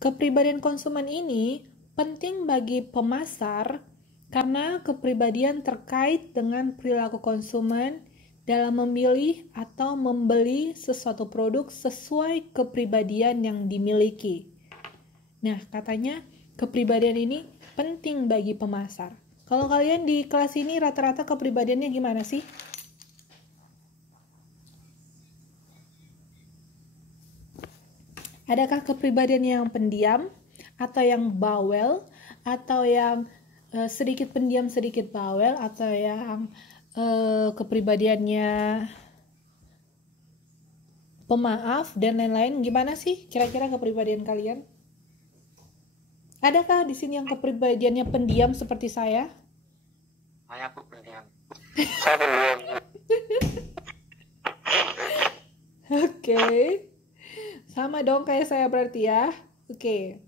kepribadian konsumen ini penting bagi pemasar karena kepribadian terkait dengan perilaku konsumen dalam memilih atau membeli sesuatu produk sesuai kepribadian yang dimiliki. Nah, katanya kepribadian ini penting bagi pemasar. Kalau kalian di kelas ini rata-rata kepribadiannya gimana sih? Adakah kepribadian yang pendiam, atau yang bawel, atau yang sedikit pendiam sedikit bawel, atau yang kepribadiannya pemaaf dan lain-lain? Gimana sih kira-kira kepribadian kalian? Adakah di sini yang kepribadiannya pendiam seperti saya? Saya pendiam. Saya pendiam. Oke. Sama dong kayak saya berarti ya. Oke.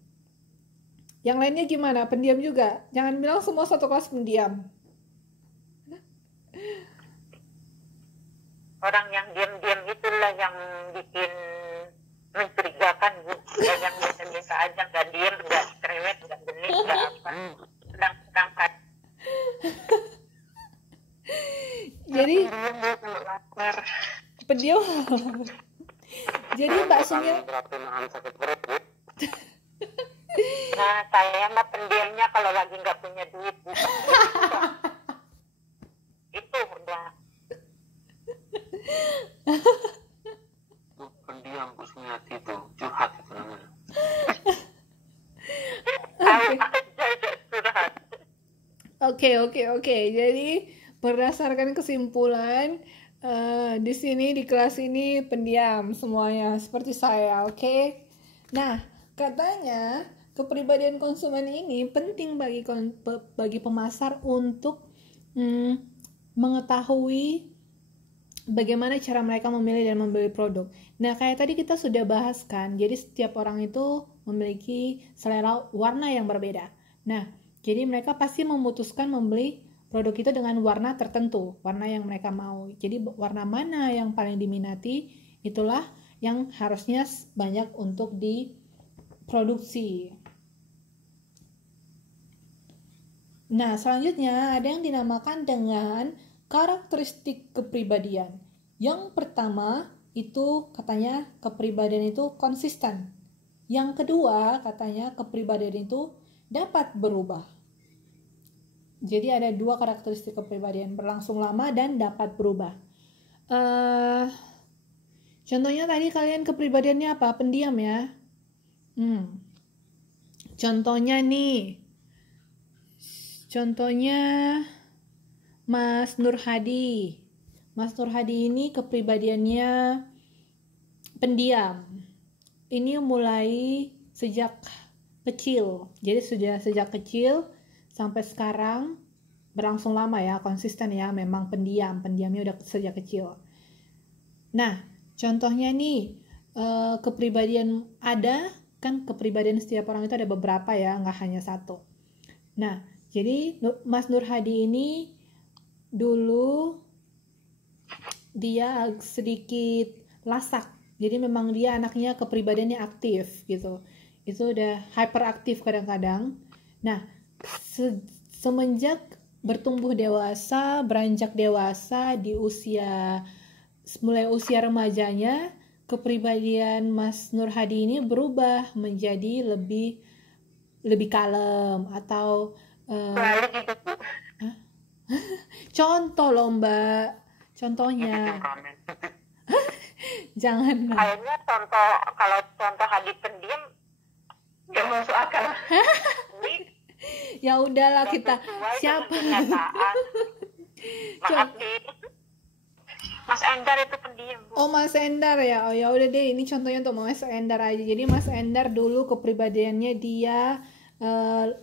Yang lainnya gimana? Pendiam juga? Jangan bilang semua satu kelas pendiam. Orang yang diam-diam itulah yang bikin mencurigakan, Bu. Yang biasa-biasa aja, nggak diem, nggak cerewet, nggak genit, nggak apa. Sedang kan. Jadi pendiam. Jadi baksonya. Nah, saya mah pendiamnya kalau lagi nggak punya duit, Bu. Itu udah. Pendiam Bu Sumiati itu, curhat itu namanya. Oke. Jadi berdasarkan kesimpulan di sini di kelas ini pendiam semuanya seperti saya, oke? Nah, katanya kepribadian konsumen ini penting bagi pemasar untuk mengetahui bagaimana cara mereka memilih dan membeli produk. Nah, kayak tadi kita sudah bahas kan, jadi setiap orang itu memiliki selera warna yang berbeda. Nah, jadi mereka pasti memutuskan membeli produk itu dengan warna tertentu, warna yang mereka mau. Jadi warna mana yang paling diminati, itulah yang harusnya banyak untuk diproduksi. Nah, selanjutnya ada yang dinamakan dengan karakteristik kepribadian. Yang pertama itu katanya kepribadian itu konsisten. Yang kedua katanya kepribadian itu dapat berubah. Jadi ada dua karakteristik kepribadian, berlangsung lama dan dapat berubah. Contohnya tadi kalian kepribadiannya apa? Pendiam ya? Contohnya Mas Nur Hadi. Mas Nur Hadi ini kepribadiannya pendiam. Ini mulai sejak kecil. Jadi sudah sejak kecil sampai sekarang berlangsung lama ya, konsisten ya, memang pendiam. Pendiamnya udah sejak kecil. Nah, contohnya nih kepribadian ada kan, kepribadian setiap orang itu ada beberapa ya, nggak hanya satu. Nah, jadi Mas Nur Hadi ini dulu dia sedikit lasak. Jadi memang dia anaknya kepribadiannya aktif gitu. Itu udah hyperaktif kadang-kadang. Nah, semenjak bertumbuh dewasa, beranjak dewasa di mulai usia remajanya, kepribadian Mas Nur Hadi ini berubah menjadi lebih kalem atau contoh loh Mbak, contohnya jangan. Kayaknya kalau contoh Hadi pendiam gak masuk akal. Ya udahlah kita siapa? Maaf nih. Mas Endar itu pendiam. Oh Mas Endar ya. Oh ya udah deh, ini contohnya untuk Mas Endar aja. Jadi Mas Endar dulu kepribadiannya dia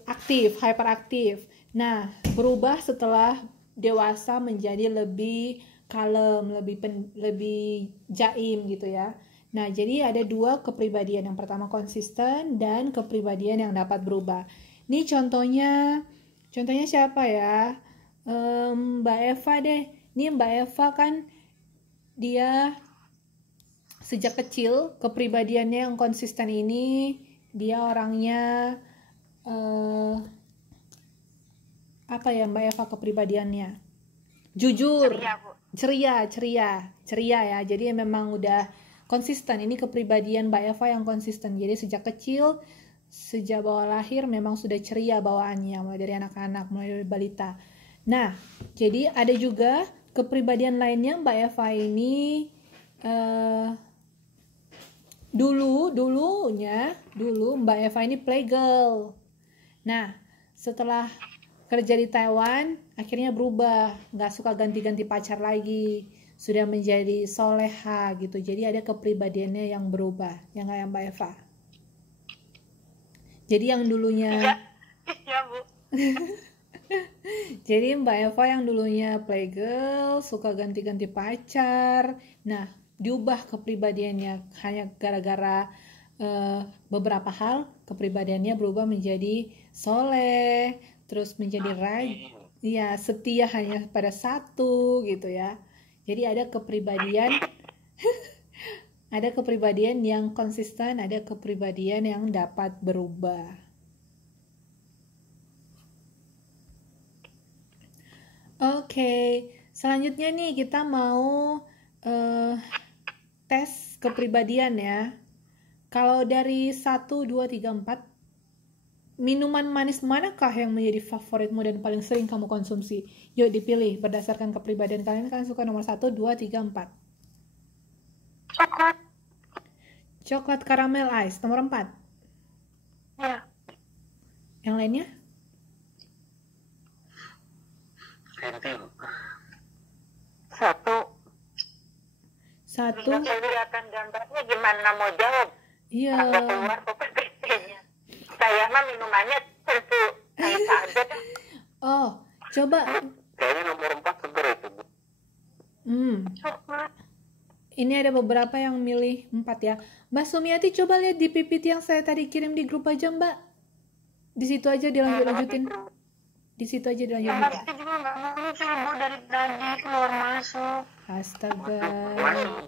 aktif, hyperaktif. Nah, berubah setelah dewasa menjadi lebih kalem, lebih jaim gitu ya. Nah, jadi ada dua kepribadian. Yang pertama konsisten dan kepribadian yang dapat berubah. Ini contohnya siapa ya? Mbak Eva deh. Ini Mbak Eva kan dia sejak kecil kepribadiannya yang konsisten ini Dia orangnya apa ya Mbak Eva kepribadiannya? Jujur, ceria ya. Jadi memang udah konsisten. Ini kepribadian Mbak Eva yang konsisten. Jadi sejak kecil, sejak bawah lahir memang sudah ceria bawaannya, mulai dari anak-anak, mulai dari balita. Nah, jadi ada juga kepribadian lainnya Mbak Eva ini dulu Mbak Eva ini playgirl. Nah, setelah kerja di Taiwan akhirnya berubah, nggak suka ganti-ganti pacar lagi, sudah menjadi soleha gitu. Jadi ada kepribadiannya yang berubah, yang kayak Mbak Eva. Jadi yang dulunya Iya, Bu. jadi Mbak Eva yang dulunya playgirl, suka ganti-ganti pacar, nah diubah kepribadiannya hanya gara-gara beberapa hal. Kepribadiannya berubah menjadi soleh, terus menjadi rajin, ya setia hanya pada satu gitu ya. Jadi ada kepribadian yang konsisten, ada kepribadian yang dapat berubah. Oke, selanjutnya nih kita mau tes kepribadian ya. Kalau dari 1, 2, 3, 4, minuman manis manakah yang menjadi favoritmu dan paling sering kamu konsumsi? Yuk dipilih berdasarkan kepribadian kalian. Kalian suka nomor 1, 2, 3, 4. Coklat. Coklat caramel ice, nomor 4. Ya. Yang lainnya? Satu. Bisa kelihatan gambarnya gimana mau jawab. Iya. Nggak keluar kok PPT-nya. Saya mah minumannya tentu kayak aja dah. Oh, coba. Kayaknya nomor 4 seger itu, Bu. Coklat. Ini ada beberapa yang milih 4 ya. Mbak Sumiati coba lihat di PPT yang saya tadi kirim di grup aja Mbak. Di situ aja dilanjutin. Di situ aja dilanjutin. Itu juga nggak muncul, Bu, dari tadi keluar masuk. Astaga.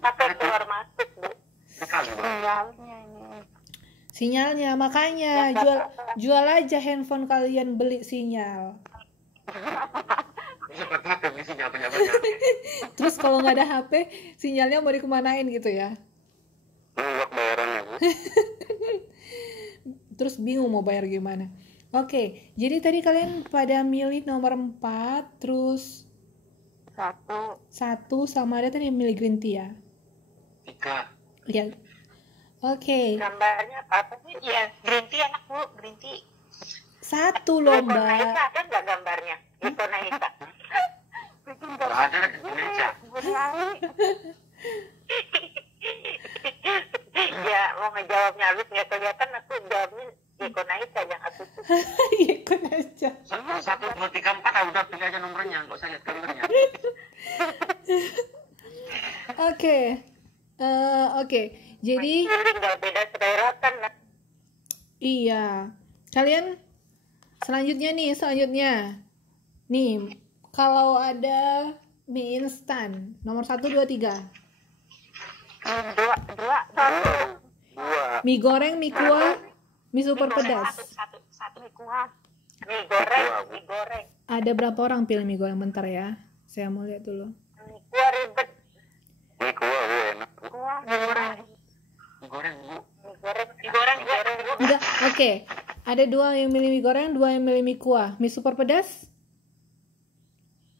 Sampai keluar masuk, Bu. Sekali, Bu. Sinyalnya ini. Sinyalnya makanya jual aja handphone kalian, beli sinyal. Sempat HP isinya apa-apa. Terus kalau nggak ada HP, sinyalnya mau dikemanain gitu ya. Buat bayarannya, Bu. Terus bingung mau bayar gimana. Oke, jadi tadi kalian pada milih nomor 4, terus 1 sama ada tadi yang milih green tea ya? 3. Ya. Oke. Gambarnya apa sih? Ya, green tea enak, Bu. Green tea. 1 loh Iko Naika Mbak. ada nggak gambarnya? Iko Naika. Bikin Nggak ada di Indonesia. Ya, mau ngejawabnya habis nggak kelihatan, aku jawabnya Iko Naika yang aku suka. Ikut aja. 1, 2, 3, 4, udah pilih aja nomornya, nggak usah lihat gambarnya. Oke. Oke. Jadi Nggak beda selera kan? iya. Kalian selanjutnya. Nih, kalau ada mie instan, nomor 1, 2, 3. Dua. Mie goreng, mie kuah, mie super pedas. Satu mie kuah. Mie goreng. Ada berapa orang pilih mie goreng? Bentar ya. Saya mau lihat dulu. Mie kuah ribet. Ini kuah, Bu, enak, Bu. Goreng. Goreng, Bu. Mie goreng. Enggak, oke. Ada 2 yang milih mie goreng, 2 yang milih mie kuah. Mie super pedas?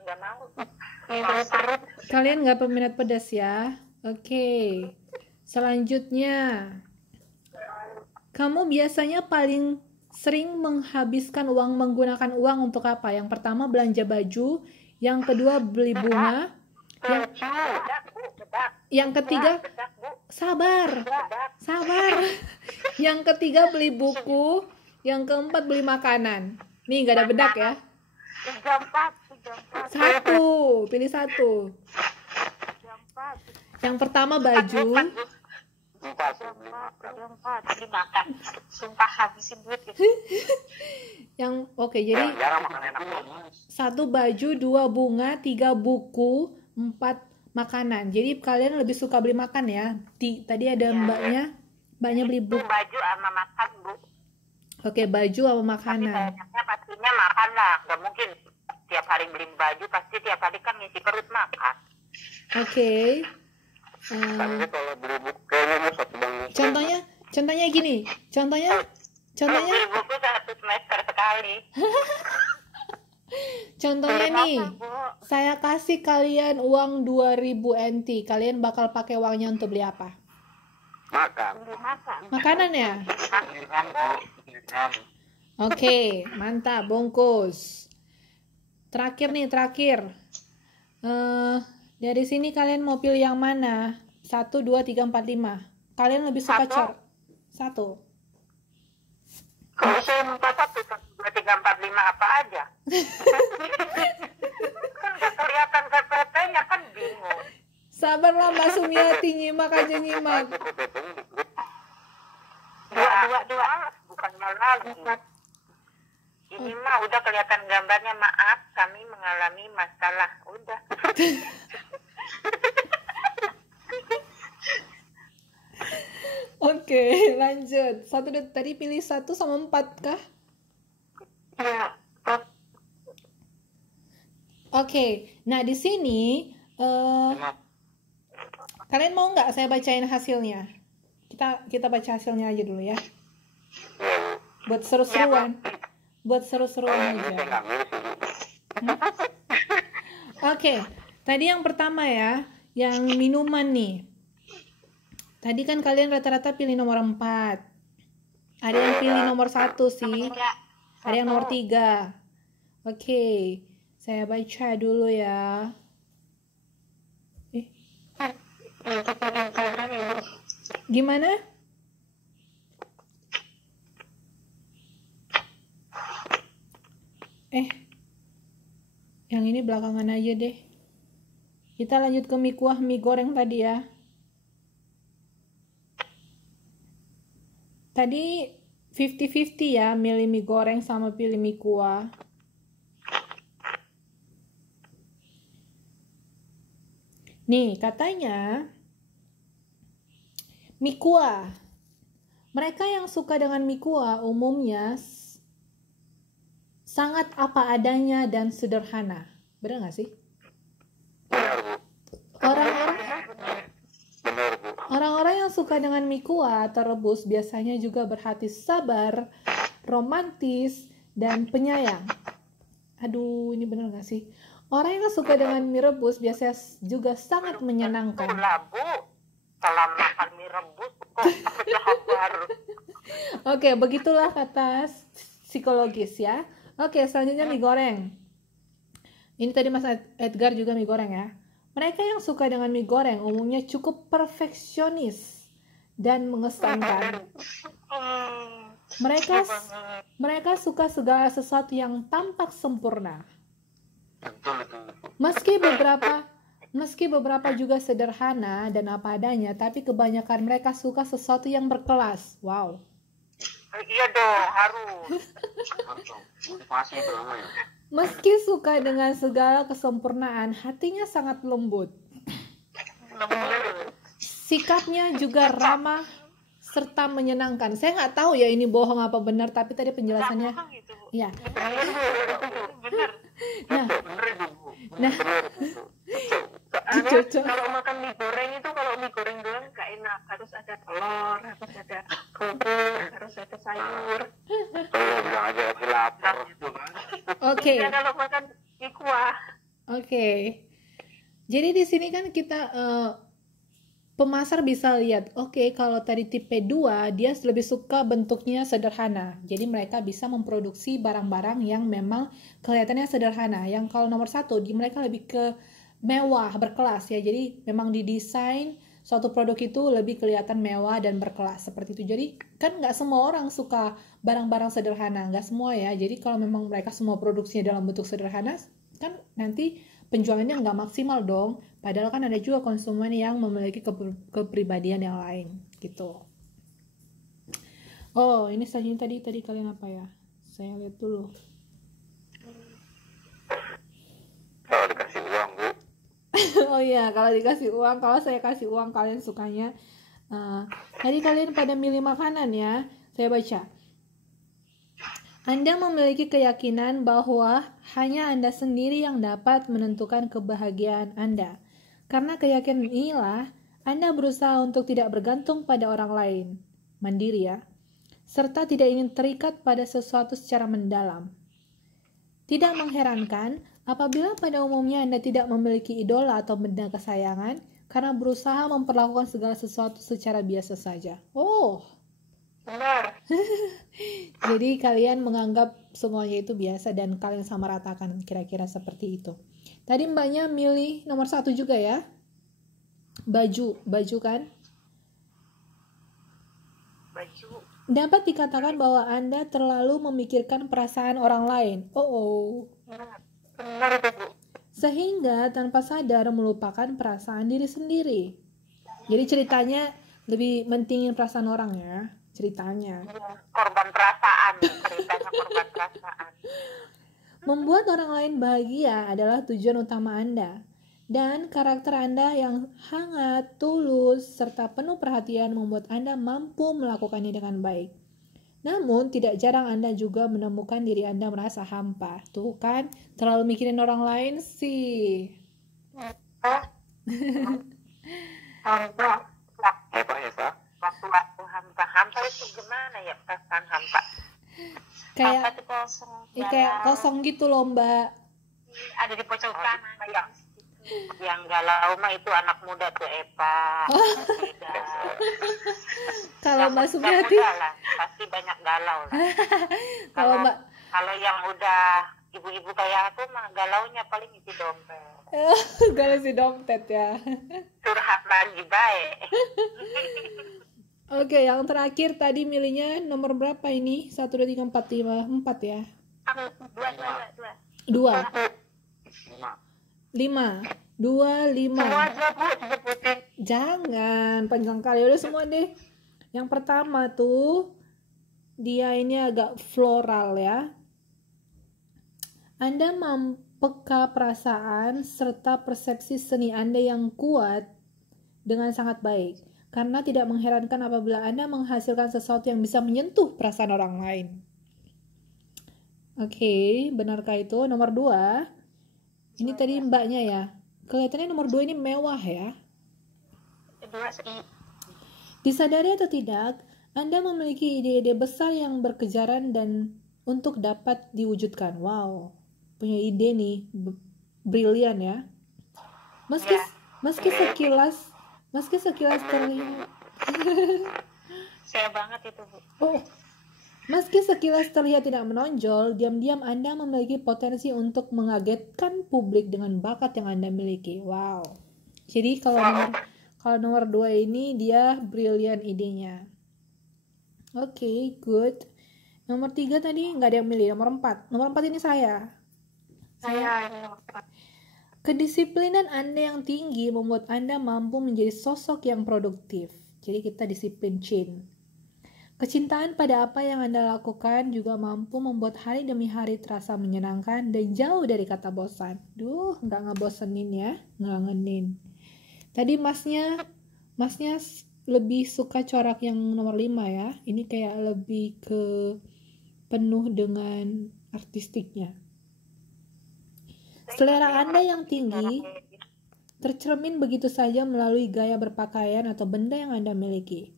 Nggak mau. Kalian nggak peminat pedas ya? Oke. Selanjutnya, kamu biasanya paling sering menghabiskan uang, menggunakan uang untuk apa? Yang pertama belanja baju, yang kedua beli bunga, yang ketiga sabar. Yang ketiga beli buku, yang keempat beli makanan. Nih nggak ada bedak ya? 1, pilih 1. Yang pertama baju, 4, Bu, beli makan. Beli makan. Sumpah habisin duit gitu. yang oke, jadi Jarang makan enak, Bu. 1 baju, 2 bunga, 3 buku, 4 makanan. Jadi kalian lebih suka beli makan ya? Tadi ada mbaknya Mbaknya beli Itu baju sama makan, Bu. Oke, baju sama Tapi makanan. banyaknya pastinya makan lah. Nggak mungkin tiap hari beli baju, pasti tiap hari kan ngisi perut makan. Oke. Tapi kalau beli buku kayaknya mau satu bangku. Contohnya gini. Contohnya Beli buku 1 semester sekali. Contohnya Beli nih, apa, Bu? saya kasih kalian uang 2000 NT. Kalian bakal pakai uangnya untuk beli apa? Makan. Beli makan. Makanan ya? Kiram, Bu. Kiram. Oke, mantap, bungkus. Terakhir. Dari sini kalian mau pilih yang mana? 1, 2, 3, 4, 5. Kalian lebih suka Satu. Satu. Kalau saya minta 1, 2, 3, 4, 5 apa aja? Kan nggak kelihatan KTP-nya, kan bingung. Sabarlah Mbak Sumiati, nyimak aja nyimak. Dua, bukannya lagi. Ini mah udah kelihatan gambarnya, maaf kami mengalami masalah. Udah. Oke, lanjut. Tadi pilih 1 sama 4 kah? Ya. Oke, nah di sini kalian mau nggak saya bacain hasilnya? Kita baca hasilnya aja dulu ya. Buat seru-seruan. Buat seru-seruan aja. Oke, tadi yang pertama ya, yang minuman nih. Tadi kan kalian rata-rata pilih nomor 4. Ada yang pilih nomor 1 sih. Ada yang nomor 3. Oke, saya baca dulu ya. Gimana? Yang ini belakangan aja deh. Kita lanjut ke mie kuah mie goreng tadi ya. Tadi 50-50 ya, milih mie goreng sama pilih mie kuah. Nih, katanya mie kuah. Mereka yang suka dengan mie kuah umumnya sangat apa adanya dan sederhana. Benar nggak sih? Orang-orang yang suka dengan mie kuah atau rebus biasanya juga berhati sabar, romantis, dan penyayang. Aduh, ini benar nggak sih? Orang yang suka dengan mie rebus biasanya juga sangat menyenangkan. Itulah, Bu. Kalau makan mie rebus, kok sabar. Oke, begitulah kata psikologis ya. Oke, selanjutnya mie goreng. Ini tadi Mas Edgar juga mie goreng ya. Mereka yang suka dengan mie goreng umumnya cukup perfeksionis dan mengesankan. Mereka suka segala sesuatu yang tampak sempurna. Meski beberapa juga sederhana dan apa adanya, tapi kebanyakan mereka suka sesuatu yang berkelas. Wow. Iya dong, harus. Motivasi itu namanya. Meski suka dengan segala kesempurnaan, hatinya sangat lembut. Sikapnya juga ramah serta menyenangkan. Saya nggak tahu ya ini bohong apa benar, tapi tadi penjelasannya. Ya. Nah, cocok. Kalau makan mie goreng itu, kalau mie goreng doang nggak enak, harus ada telur, harus ada kerupuk, harus ada sayur. Bilang aja lagi lapar. Oke. Ya, kalau makan mie kuah. Oke. Jadi di sini kan kita pemasar bisa lihat, oke, kalau tadi tipe 2 dia lebih suka bentuknya sederhana. Jadi mereka bisa memproduksi barang-barang yang memang kelihatannya sederhana. Yang kalau nomor 1 mereka lebih ke mewah, berkelas ya. Jadi memang didesain suatu produk itu lebih kelihatan mewah dan berkelas seperti itu. Jadi kan nggak semua orang suka barang-barang sederhana, nggak semua ya. Jadi kalau memang mereka semua produksinya dalam bentuk sederhana, kan nanti penjualannya nggak maksimal dong. Padahal kan ada juga konsumen yang memiliki kepribadian yang lain gitu. Oh, ini selanjutnya tadi kalian apa ya? Saya lihat dulu. Kalau dikasih uang, Bu. Oh iya, kalau dikasih uang, kalau saya kasih uang kalian sukanya Tadi kalian pada milih makanan ya. Saya baca. Anda memiliki keyakinan bahwa hanya Anda sendiri yang dapat menentukan kebahagiaan Anda. Karena keyakinan inilah, Anda berusaha untuk tidak bergantung pada orang lain. Mandiri ya. Serta tidak ingin terikat pada sesuatu secara mendalam. Tidak mengherankan apabila pada umumnya Anda tidak memiliki idola atau benda kesayangan karena berusaha memperlakukan segala sesuatu secara biasa saja. Oh, Benar. jadi kalian menganggap semuanya itu biasa dan kalian samaratakan, kira-kira seperti itu. Tadi mbaknya milih nomor 1 juga ya. Baju kan? Baju. Dapat dikatakan bahwa Anda terlalu memikirkan perasaan orang lain. Benar itu, Bu. Sehingga tanpa sadar melupakan perasaan diri sendiri. Jadi ceritanya lebih mentingin perasaan orang ya, ceritanya. Korban perasaan, ceritanya korban perasaan. Membuat orang lain bahagia adalah tujuan utama Anda. Dan karakter Anda yang hangat, tulus, serta penuh perhatian membuat Anda mampu melakukannya dengan baik. Namun, tidak jarang Anda juga menemukan diri Anda merasa hampa. Tuh kan, terlalu mikirin orang lain sih. Hampa. Apa ya, Sa? Waktu-waktu hampa. Hampa itu gimana ya perasaan hampa? Hampa Kayak itu kosong. kayak kosong gitu loh, Mbak. Ada di pojok kanan. Yang galau mah itu anak muda tuh Eva. Tidak. Kalau Mbak Yang Sumiati, muda lah, pasti banyak galau lah. kalau Mbak Kalau yang udah ibu-ibu kayak aku mah galaunya paling isi dompet. kalau si dompet ya. Curhat lagi baik. Oke, yang terakhir tadi milihnya nomor berapa ini? 1, 2, 3, 4, 5, 4 ya? 2, 5, 2, 5. Semua aja Bu disebutin. Jangan, panjang kali. Udah semua deh. Yang pertama tuh, dia ini agak floral ya. Anda peka perasaan serta persepsi seni Anda yang kuat dengan sangat baik. Karena tidak mengherankan apabila Anda menghasilkan sesuatu yang bisa menyentuh perasaan orang lain. Oke, benarkah itu? Nomor 2. Ini tadi mbaknya ya. Kelihatannya nomor 2 ini mewah ya. Disadari atau tidak, Anda memiliki ide-ide besar yang berkejaran dan untuk dapat diwujudkan. Wow, punya ide nih, brilian ya. Meski sekilas terlihat. Saya banget itu Bu. Meski sekilas terlihat tidak menonjol, diam-diam Anda memiliki potensi untuk mengagetkan publik dengan bakat yang Anda miliki. Wow. Jadi kalau nomor 2 ini dia brilian idenya. Oke, good. Nomor 3 tadi nggak ada yang milih. Nomor 4. Nomor 4 ini saya. Kedisiplinan Anda yang tinggi membuat Anda mampu menjadi sosok yang produktif. Jadi kita disiplin Chin. Kecintaan pada apa yang Anda lakukan juga mampu membuat hari demi hari terasa menyenangkan dan jauh dari kata bosan. Nggak ngebosenin ya, ngangenin. Tadi masnya lebih suka corak yang nomor 5 ya. Ini kayak lebih ke penuh dengan artistiknya. Selera Anda yang tinggi tercermin begitu saja melalui gaya berpakaian atau benda yang Anda miliki.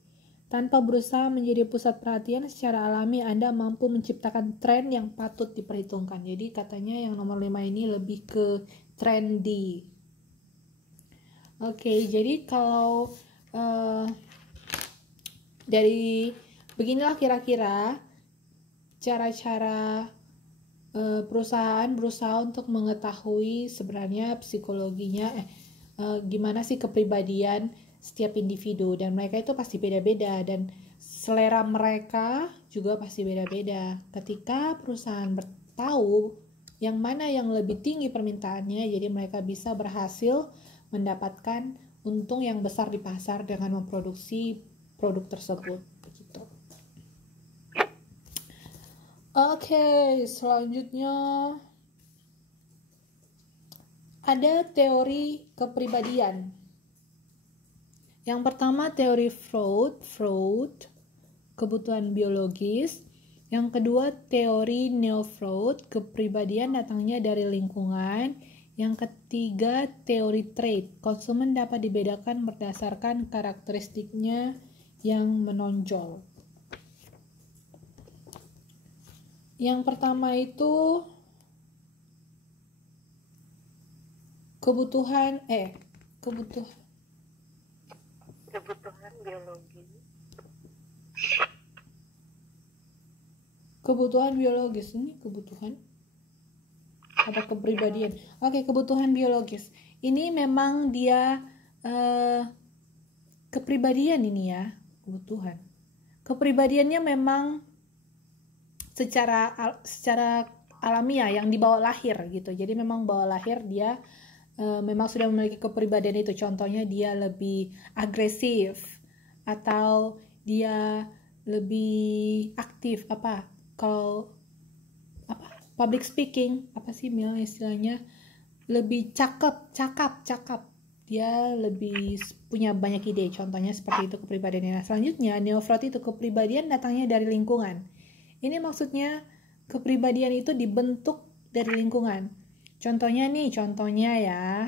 Tanpa berusaha menjadi pusat perhatian, secara alami Anda mampu menciptakan tren yang patut diperhitungkan. Jadi katanya yang nomor 5 ini lebih ke trendy. Oke, jadi kalau dari beginilah kira-kira cara-cara perusahaan berusaha untuk mengetahui sebenarnya psikologinya gimana sih kepribadian setiap individu, dan mereka itu pasti beda-beda dan selera mereka juga pasti beda-beda. Ketika perusahaan tahu yang mana yang lebih tinggi permintaannya, jadi mereka bisa berhasil mendapatkan untung yang besar di pasar dengan memproduksi produk tersebut begitu. Oke, selanjutnya ada teori kepribadian. Yang pertama teori Freud, kebutuhan biologis. Yang kedua teori Neo-Freud, kepribadian datangnya dari lingkungan. Yang ketiga teori trait, konsumen dapat dibedakan berdasarkan karakteristiknya yang menonjol. Yang pertama itu kebutuhan biologi. Kebutuhan biologis ini kebutuhan apa kepribadian? Oke, kebutuhan biologis. Ini memang dia kepribadian ini ya, kebutuhan. Kepribadiannya memang secara alamiah yang dibawa lahir gitu. Jadi memang bawa lahir dia memang sudah memiliki kepribadian itu. Contohnya dia lebih agresif atau dia lebih aktif kalau public speaking istilahnya lebih cakap dia lebih punya banyak ide, contohnya seperti itu kepribadiannya. Nah, selanjutnya Neo-Freud itu kepribadian datangnya dari lingkungan. Ini maksudnya kepribadian itu dibentuk dari lingkungan. Contohnya ya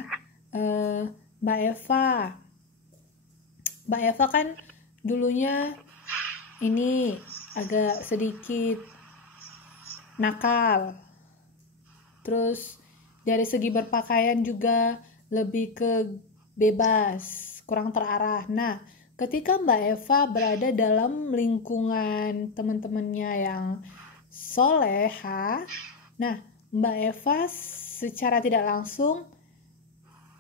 Mbak Eva kan dulunya ini agak sedikit nakal, terus dari segi berpakaian juga lebih ke bebas, kurang terarah. Nah, ketika Mbak Eva berada dalam lingkungan teman-temannya yang soleha, nah Mbak Eva secara tidak langsung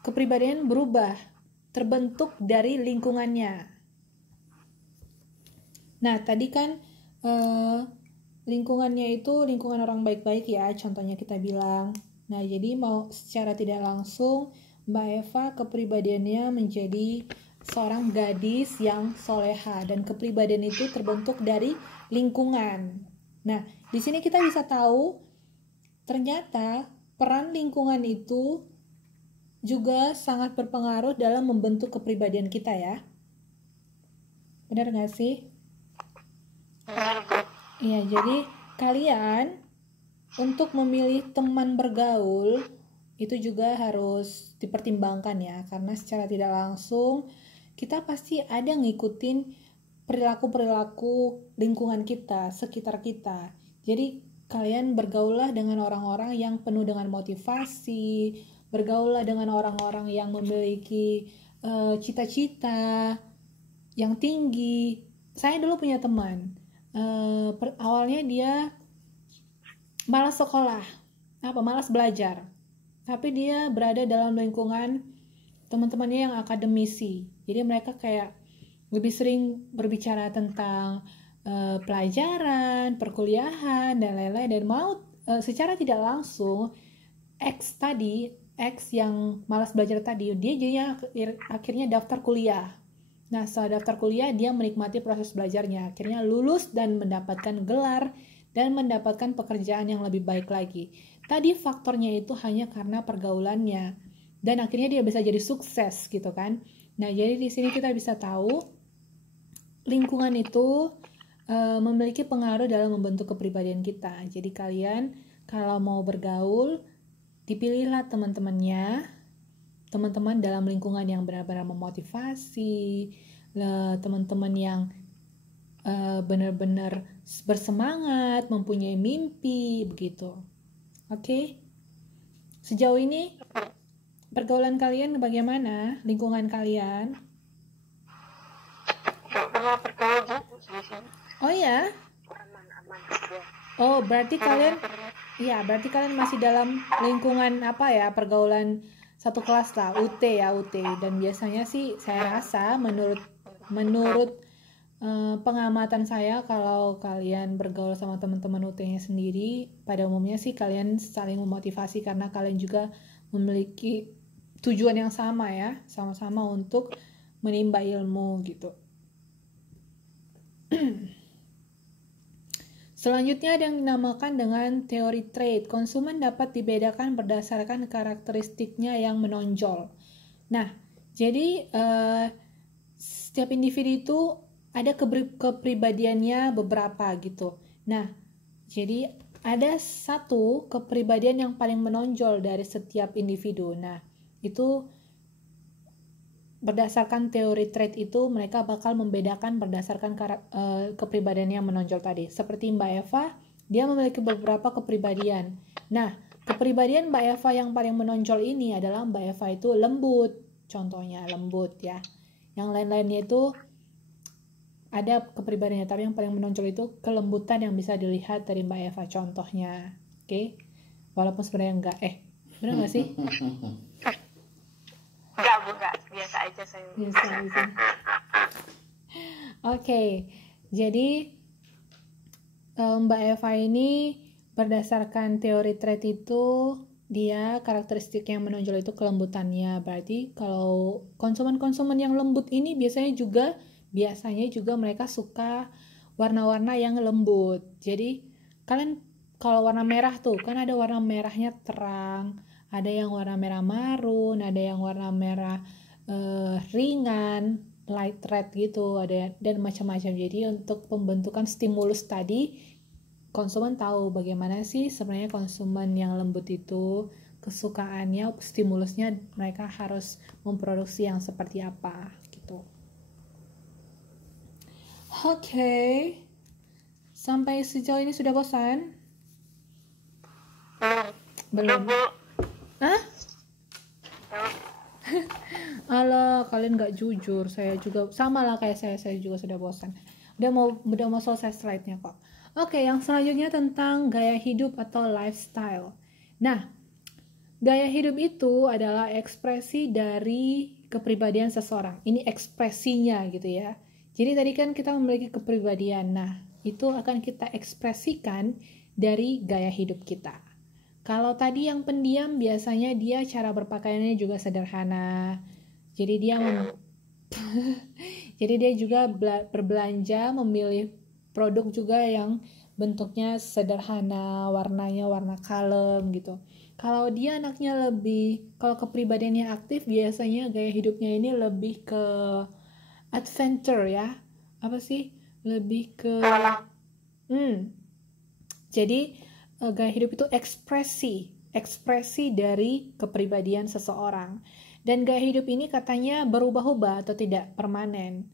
kepribadian berubah, terbentuk dari lingkungannya. Nah, tadi kan lingkungannya itu lingkungan orang baik-baik ya, contohnya kita bilang. Nah, jadi mau secara tidak langsung Mbak Eva kepribadiannya menjadi seorang gadis yang soleha, dan kepribadian itu terbentuk dari lingkungan. Nah, di sini kita bisa tahu ternyata peran lingkungan itu juga sangat berpengaruh dalam membentuk kepribadian kita ya. Benar nggak sih? Iya, jadi kalian untuk memilih teman bergaul itu juga harus dipertimbangkan ya, karena secara tidak langsung kita pasti ada ngikutin perilaku-perilaku lingkungan kita, sekitar kita. Jadi kalian bergaullah dengan orang-orang yang penuh dengan motivasi, bergaullah dengan orang-orang yang memiliki cita-cita yang tinggi. Saya dulu punya teman, awalnya dia malas sekolah, malas belajar, tapi dia berada dalam lingkungan teman-temannya yang akademisi. Jadi mereka kayak lebih sering berbicara tentang pelajaran, perkuliahan, dan lain-lain. Dan mau secara tidak langsung X yang malas belajar tadi, dia jadinya akhirnya daftar kuliah. Nah, setelah daftar kuliah, dia menikmati proses belajarnya. Akhirnya lulus dan mendapatkan gelar dan mendapatkan pekerjaan yang lebih baik lagi. Tadi faktornya itu hanya karena pergaulannya. Dan akhirnya dia bisa jadi sukses gitu kan. Nah, jadi di sini kita bisa tahu lingkungan itu memiliki pengaruh dalam membentuk kepribadian kita. Jadi kalian kalau mau bergaul, dipilihlah teman-teman dalam lingkungan yang benar-benar memotivasi, teman-teman yang benar-benar bersemangat, mempunyai mimpi, begitu. Oke? Sejauh ini pergaulan kalian bagaimana? Lingkungan kalian? Oh ya? Oh, berarti kalian masih dalam lingkungan pergaulan satu kelas lah, UT. Dan biasanya sih saya rasa menurut pengamatan saya, kalau kalian bergaul sama teman-teman UT-nya sendiri, pada umumnya sih kalian saling memotivasi karena kalian juga memiliki tujuan yang sama ya, sama-sama untuk menimba ilmu gitu. Selanjutnya ada yang dinamakan dengan teori trait. Konsumen dapat dibedakan berdasarkan karakteristiknya yang menonjol. Nah, jadi setiap individu itu ada kepribadiannya beberapa gitu. Nah, jadi ada satu kepribadian yang paling menonjol dari setiap individu. Nah, itu berdasarkan teori trait itu mereka bakal membedakan berdasarkan kepribadian yang menonjol tadi. Seperti Mbak Eva, dia memiliki beberapa kepribadian. Nah, kepribadian Mbak Eva yang paling menonjol ini adalah Mbak Eva itu lembut. Contohnya lembut ya. Yang lain-lainnya itu ada kepribadiannya, tapi yang paling menonjol itu kelembutan yang bisa dilihat dari Mbak Eva contohnya. Oke? Walaupun sebenarnya enggak. Benar nggak sih? Enggak, Bu, enggak. Biasa aja saya. Biasa aja. Oke, jadi Mbak Eva ini berdasarkan teori trait itu dia karakteristik yang menonjol itu kelembutannya. Berarti kalau konsumen-konsumen yang lembut ini biasanya juga mereka suka warna-warna yang lembut. Jadi kalian kalau warna merah tuh kan ada warna merahnya terang, ada yang warna merah marun, ada yang warna merah ringan, light red gitu, ada dan macam-macam. Jadi untuk pembentukan stimulus tadi, konsumen tahu bagaimana sih sebenarnya konsumen yang lembut itu kesukaannya, stimulusnya mereka harus memproduksi yang seperti apa gitu. Oke. Sampai sejauh ini sudah bosan? Belum. Bu. Hah? Alah, kalian nggak jujur. Saya juga sama lah kayak saya juga sudah bosan. Udah mau selesai slide-nya kok. Oke, yang selanjutnya tentang gaya hidup atau lifestyle. Nah, gaya hidup itu adalah ekspresi dari kepribadian seseorang. Ini ekspresinya gitu ya. Jadi tadi kan kita memiliki kepribadian. Nah, itu akan kita ekspresikan dari gaya hidup kita. Kalau tadi yang pendiam biasanya dia cara berpakaiannya juga sederhana. Jadi dia juga berbelanja, memilih produk juga yang bentuknya sederhana, warnanya warna kalem gitu. Kalau dia anaknya kalau kepribadiannya aktif, biasanya gaya hidupnya ini lebih ke adventure ya. Apa sih? Lebih ke jadi gaya hidup itu ekspresi dari kepribadian seseorang. Dan gaya hidup ini katanya berubah-ubah atau tidak permanen.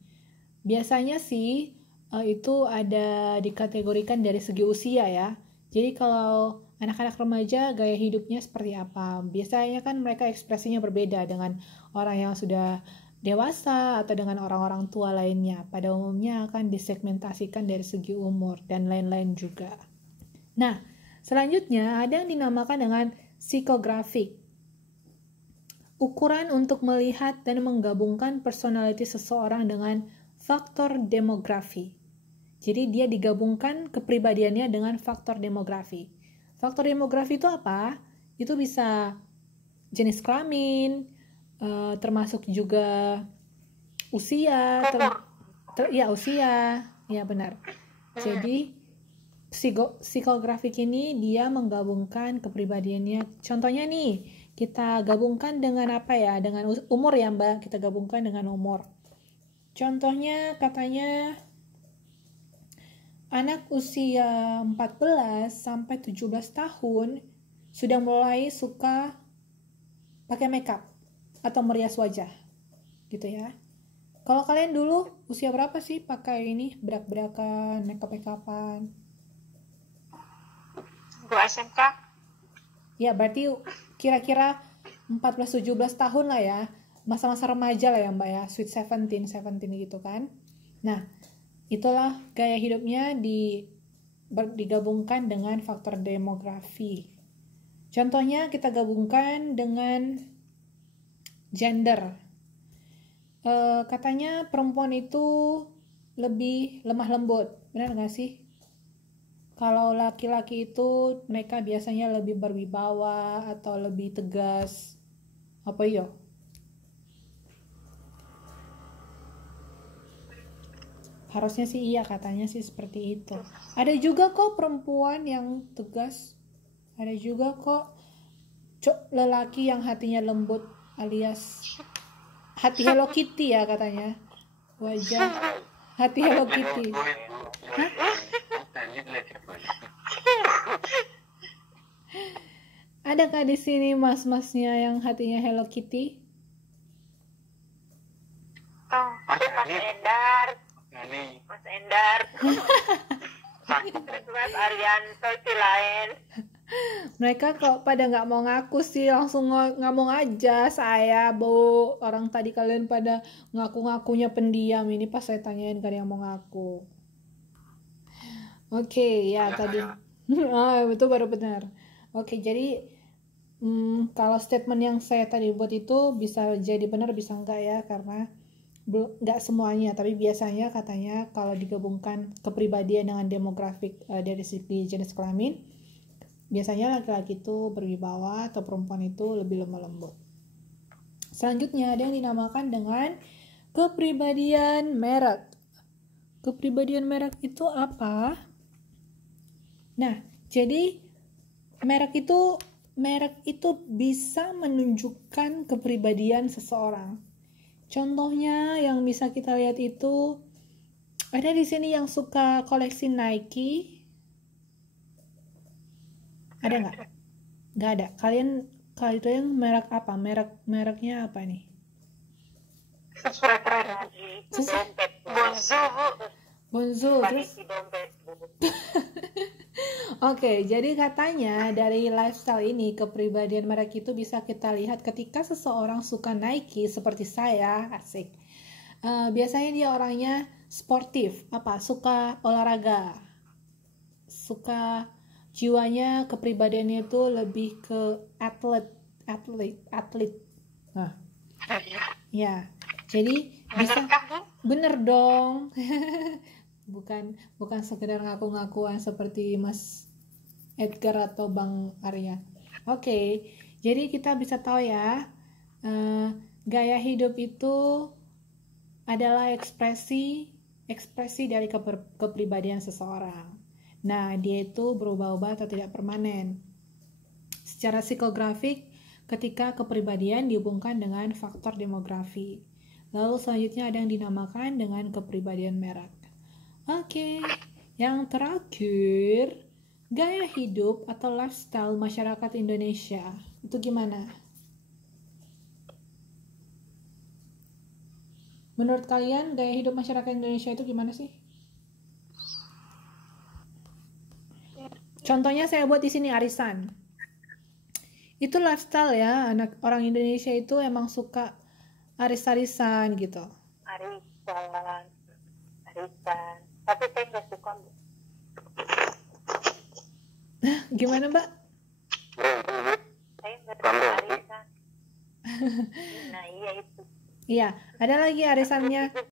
Biasanya sih itu ada dikategorikan dari segi usia ya. Jadi kalau anak-anak remaja gaya hidupnya seperti apa? Biasanya kan mereka ekspresinya berbeda dengan orang yang sudah dewasa atau dengan orang-orang tua lainnya. Pada umumnya akan disegmentasikan dari segi umur dan lain-lain juga. Nah, selanjutnya ada yang dinamakan dengan psikografik. Ukuran untuk melihat dan menggabungkan personality seseorang dengan faktor demografi. Jadi dia digabungkan kepribadiannya dengan faktor demografi. Faktor demografi itu apa? Itu bisa jenis kelamin, termasuk juga usia, usia, ya benar. Jadi psikografik ini dia menggabungkan kepribadiannya. Contohnya nih, kita gabungkan dengan apa ya? Dengan umur ya Mbak, kita gabungkan dengan umur. Contohnya katanya anak usia 14 sampai 17 tahun sudah mulai suka pakai makeup atau merias wajah. Gitu ya. Kalau kalian dulu usia berapa sih pakai ini berak-berakan, makeup-makeupan? Gua SMK. Ya, berarti kira-kira 14-17 tahun lah ya. Masa-masa remaja lah ya Mbak ya, sweet 17 gitu kan. Nah, itulah gaya hidupnya digabungkan dengan faktor demografi. Contohnya kita gabungkan dengan gender. Katanya perempuan itu lebih lemah lembut, benar nggak sih? Kalau laki-laki itu mereka biasanya lebih berwibawa atau lebih tegas. Apa iya? Harusnya sih iya, katanya sih seperti itu. Ada juga kok perempuan yang tegas. Ada juga kok lelaki yang hatinya lembut alias hati Hello Kitty ya katanya. wajah hati Hello Kitty. Hah? Adakah di sini mas-masnya yang hatinya Hello Kitty? Oh, Mas Endar. Mas Endar. Mas Arianto lain. Mereka kok pada nggak mau ngaku sih, langsung ngomong aja saya, Bu. Orang tadi kalian pada ngaku-ngakunya pendiam, ini pas saya tanyain kan yang mau ngaku. Oke, ya tadi. Itu baru benar. Oke, jadi kalau statement yang saya tadi buat itu bisa jadi benar bisa enggak ya, karena nggak semuanya, tapi biasanya katanya kalau digabungkan kepribadian dengan demografik dari segi jenis kelamin, biasanya laki-laki itu berwibawa atau perempuan itu lebih lemah lembut. Selanjutnya ada yang dinamakan dengan kepribadian merek. Kepribadian merek itu apa? Nah, jadi merek itu bisa menunjukkan kepribadian seseorang. Contohnya yang bisa kita lihat itu ada di sini yang suka koleksi Nike. Ada nggak? Nggak ada. Kalian merek apa? Mereknya apa nih? Bonzo. Terus? Oke, jadi katanya dari lifestyle ini kepribadian merek itu bisa kita lihat ketika seseorang suka Nike seperti saya, asik. Biasanya dia orangnya sportif, suka olahraga, suka jiwanya, kepribadiannya itu lebih ke atlet. Nah, ya, jadi bisa bener dong. bukan sekedar ngaku-ngakuan seperti Mas Edgar atau Bang Arya. Oke, jadi kita bisa tahu ya, gaya hidup itu adalah ekspresi dari kepribadian seseorang. Nah, dia itu berubah-ubah atau tidak permanen. Secara psikografik, ketika kepribadian dihubungkan dengan faktor demografi. Lalu selanjutnya ada yang dinamakan dengan kepribadian merek. Oke, yang terakhir, gaya hidup atau lifestyle masyarakat Indonesia. Itu gimana? Menurut kalian, gaya hidup masyarakat Indonesia itu gimana sih? Contohnya saya buat di sini arisan. Itu lifestyle ya, anak orang Indonesia itu emang suka aris-arisan gitu. Arisan. Tapi saya nggak suka. Gimana, Mbak? Saya nggak suka arisan. Nah, iya itu. Iya, ada lagi arisannya.